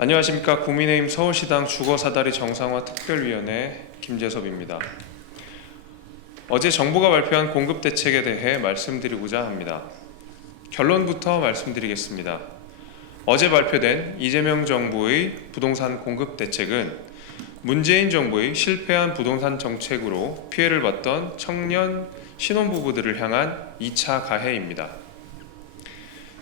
안녕하십니까. 국민의힘 서울시당 주거사다리 정상화 특별위원회 김재섭입니다. 어제 정부가 발표한 공급대책에 대해 말씀드리고자 합니다. 결론부터 말씀드리겠습니다. 어제 발표된 이재명 정부의 부동산 공급대책은 문재인 정부의 실패한 부동산 정책으로 피해를 봤던 청년 신혼부부들을 향한 2차 가해입니다.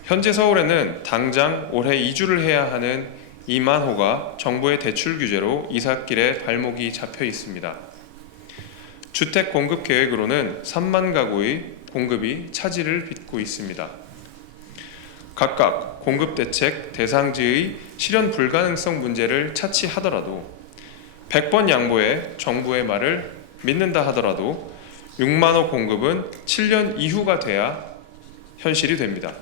현재 서울에는 당장 올해 이주를 해야 하는 2만 호가 정부의 대출 규제로 이삿길에 발목이 잡혀 있습니다. 주택 공급 계획으로는 3만 가구의 공급이 차질을 빚고 있습니다. 각각 공급 대책 대상지의 실현 불가능성 문제를 차치하더라도 100번 양보해 정부의 말을 믿는다 하더라도 6만 호 공급은 7년 이후가 돼야 현실이 됩니다.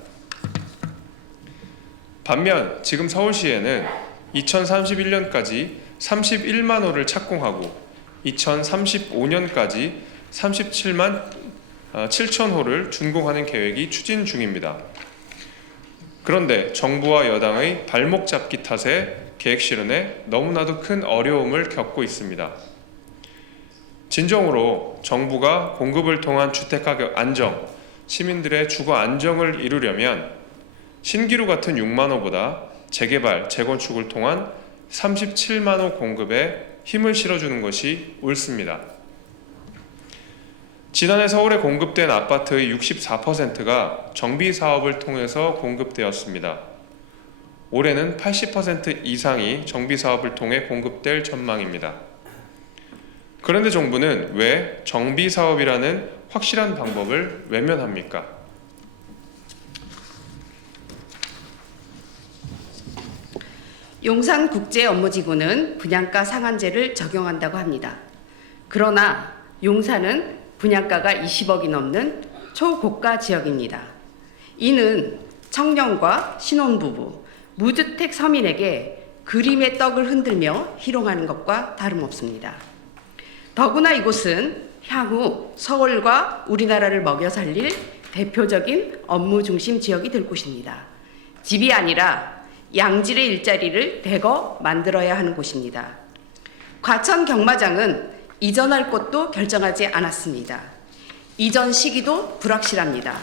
반면 지금 서울시에는 2031년까지 31만 호를 착공하고 2035년까지 37만 7천 호를 준공하는 계획이 추진 중입니다. 그런데 정부와 여당의 발목 잡기 탓에 계획 실현에 너무나도 큰 어려움을 겪고 있습니다. 진정으로 정부가 공급을 통한 주택가격 안정, 시민들의 주거 안정을 이루려면 신기루 같은 6만 호보다 재개발, 재건축을 통한 37만 호 공급에 힘을 실어주는 것이 옳습니다. 지난해 서울에 공급된 아파트의 64%가 정비사업을 통해서 공급되었습니다. 올해는 80% 이상이 정비사업을 통해 공급될 전망입니다. 그런데 정부는 왜 정비사업이라는 확실한 방법을 외면합니까? 용산국제업무지구는 분양가 상한제를 적용한다고 합니다. 그러나 용산은 분양가가 20억이 넘는 초고가 지역입니다. 이는 청년과 신혼부부, 무주택 서민에게 그림의 떡을 흔들며 희롱하는 것과 다름없습니다. 더구나 이곳은 향후 서울과 우리나라를 먹여 살릴 대표적인 업무 중심 지역이 될 곳입니다. 집이 아니라 양질의 일자리를 대거 만들어야 하는 곳입니다. 과천 경마장은 이전할 곳도 결정하지 않았습니다. 이전 시기도 불확실합니다.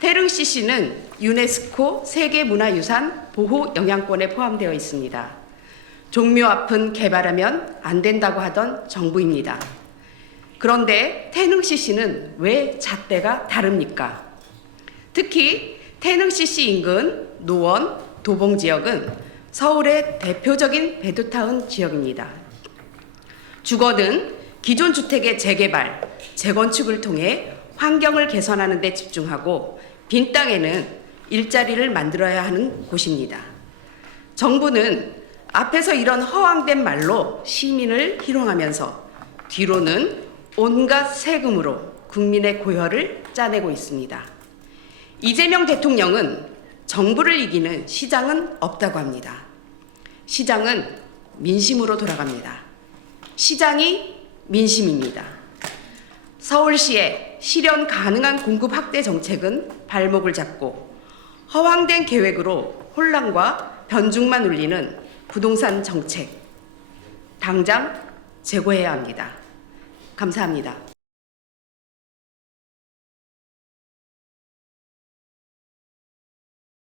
태릉 CC는 유네스코 세계문화유산 보호 영향권에 포함되어 있습니다. 종묘 앞은 개발하면 안 된다고 하던 정부입니다. 그런데 태릉 CC는 왜 잣대가 다릅니까? 특히 태릉 CC 인근 노원, 도봉 지역은 서울의 대표적인 베드타운 지역입니다. 주거는 기존 주택의 재개발, 재건축을 통해 환경을 개선하는 데 집중하고 빈 땅에는 일자리를 만들어야 하는 곳입니다. 정부는 앞에서 이런 허황된 말로 시민을 희롱하면서 뒤로는 온갖 세금으로 국민의 고혈을 짜내고 있습니다. 이재명 대통령은 정부를 이기는 시장은 없다고 합니다. 시장은 민심으로 돌아갑니다. 시장이 민심입니다. 서울시의 실현 가능한 공급 확대 정책은 발목을 잡고 허황된 계획으로 혼란과 변죽만 울리는 부동산 정책, 당장 재고해야 합니다. 감사합니다.